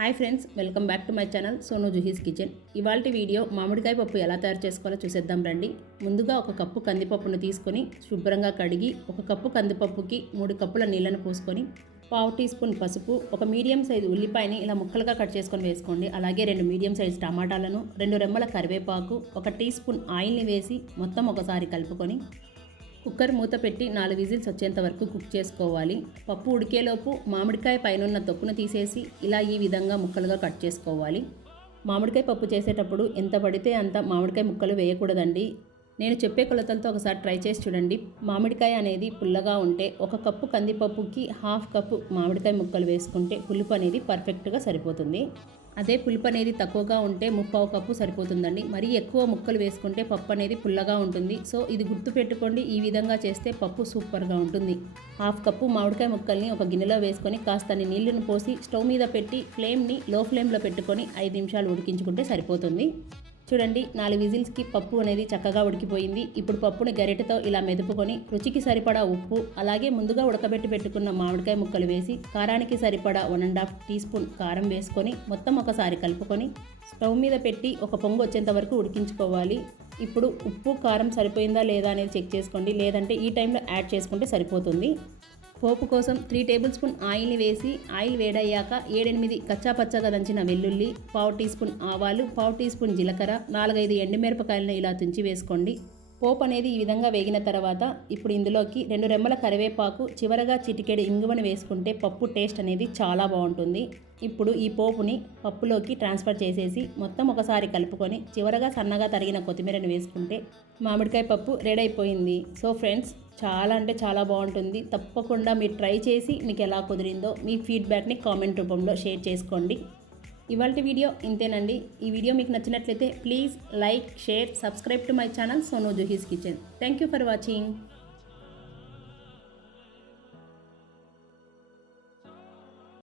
Hi friends, welcome back to my channel Sonu Juhi's kitchen. ఇవాల్టి video మామిడికాయ పప్పు ఎలా తయారు చేసుకోవాలో చూసేద్దాం రండి. ముందుగా ఒక కప్పు కందిపప్పును తీసుకొని శుభ్రంగా కడిగి ఒక కప్పు కందిపప్పుకి 3 కప్పుల నీళ్ళను పోసుకొని 1/2 టీ స్పూన్ పసుపు, ఒక మీడియం సైజు ఉల్లిపాయని ఇలా ముక్కలుగా కట్ చేసుకొని వేసుకోండి. అలాగే 2 మీడియం సైజు టమాటాలను, 2 రెమ్మల కరివేపాకు, 1 టీ స్పూన్ ఆయిల్ని వేసి మొత్తం ఒకసారి కలుపుకొని కుక్కర్ మూత పెట్టి 4 విజిల్స్ వచ్చేంత వరకు కుక్ చేసుకోవాలి. పప్పు ఉడికేలోపు మామిడికాయ పైనున్న తొక్కును తీసేసి ఇలా ఈ విధంగా ముక్కలుగా కట్ చేసుకోవాలి. మామిడికాయ పప్పు చేసేటప్పుడు ఎంత పడితే అంత మామిడికాయ ముక్కలు వేయకూడదండి. నేను చెప్పే కొలతలతో ఒకసారి ట్రై చేసి చూడండి. మామిడికాయ అనేది పుల్లగా ఉంటే 1 కప్పు కందిపప్పుకి 1/2 కప్పు మామిడికాయ ముక్కలు వేసుకుంటే పులుపు అనేది పర్ఫెక్ట్గా సరిపోతుంది. అదే పులుపు అనేది తక్కువగా ఉంటే 3/4 కప్పు సరిపోతుందండి. మరీ ఎక్కువ ముక్కలు వేసుకుంటే పప్పు అనేది పుల్లగా ఉంటుంది. సో ఇది గుర్తుపెట్టుకోండి. ఈ విధంగా చేస్తే పప్పు సూపర్గా ఉంటుంది. 1/2 కప్పు మామిడికాయ ముక్కల్ని ఒక గిన్నెలో వేసుకొని కాస్తని నీళ్లను పోసి స్టవ్ మీద పెట్టి ఫ్లేమ్ని లో ఫ్లేమ్లో పెట్టుకొని 5 నిమిషాలు ఉడికించుకుంటే సరిపోతుంది. చూడండి, 4 విజిల్స్కి పప్పు అనేది చక్కగా ఉడికిపోయింది. ఇప్పుడు పప్పుని గరిటెతో ఇలా మెదుపుకొని రుచికి సరిపడా ఉప్పు, అలాగే ముందుగా ఉడకబెట్టి పెట్టుకున్న మామిడికాయ ముక్కలు వేసి కారానికి సరిపడా 1.5 టీ స్పూన్ కారం వేసుకొని మొత్తం ఒకసారి కలుపుకొని స్టవ్ మీద పెట్టి ఒక పొంగు వచ్చేంత వరకు ఉడికించుకోవాలి. ఇప్పుడు ఉప్పు కారం సరిపోయిందా లేదా అనేది చెక్ చేసుకోండి. లేదంటే ఈ టైంలో యాడ్ చేసుకుంటే సరిపోతుంది. పోపు కోసం 3 టేబుల్ స్పూన్ ఆయిల్ని వేసి ఆయిల్ వేడయ్యాక 7-8 కచ్చాపచ్చగా దంచిన వెల్లుల్లి, 1/2 టీ స్పూన్ ఆవాలు, 1/2 టీ స్పూన్ జీలకర్ర, 4-5 ఎండుమిరపకాయలను ఇలా తుంచి వేసుకోండి. పోపు అనేది ఈ విధంగా వేగిన తర్వాత ఇప్పుడు ఇందులోకి 2 రెమ్మల కరివేపాకు, చివరగా చిటికెడు ఇంగువను వేసుకుంటే పప్పు టేస్ట్ అనేది చాలా బాగుంటుంది. ఇప్పుడు ఈ పోపుని పప్పులోకి ట్రాన్స్ఫర్ చేసేసి మొత్తం ఒకసారి కలుపుకొని చివరగా సన్నగా తరిగిన కొత్తిమీరని వేసుకుంటే మామిడికాయ పప్పు రెడీ అయిపోయింది. సో ఫ్రెండ్స్, చాలా అంటే చాలా బాగుంటుంది. తప్పకుండా మీరు ట్రై చేసి మీకు ఎలా కుదిరిందో మీ ఫీడ్బ్యాక్ని కామెంట్ రూపంలో షేర్ చేసుకోండి. ఇవాల్టి వీడియో ఇంతేనండి. ఈ వీడియో మీకు నచ్చినట్లయితే please like, share, subscribe to my channel Sonu Juhi's kitchen. Thank you for watching.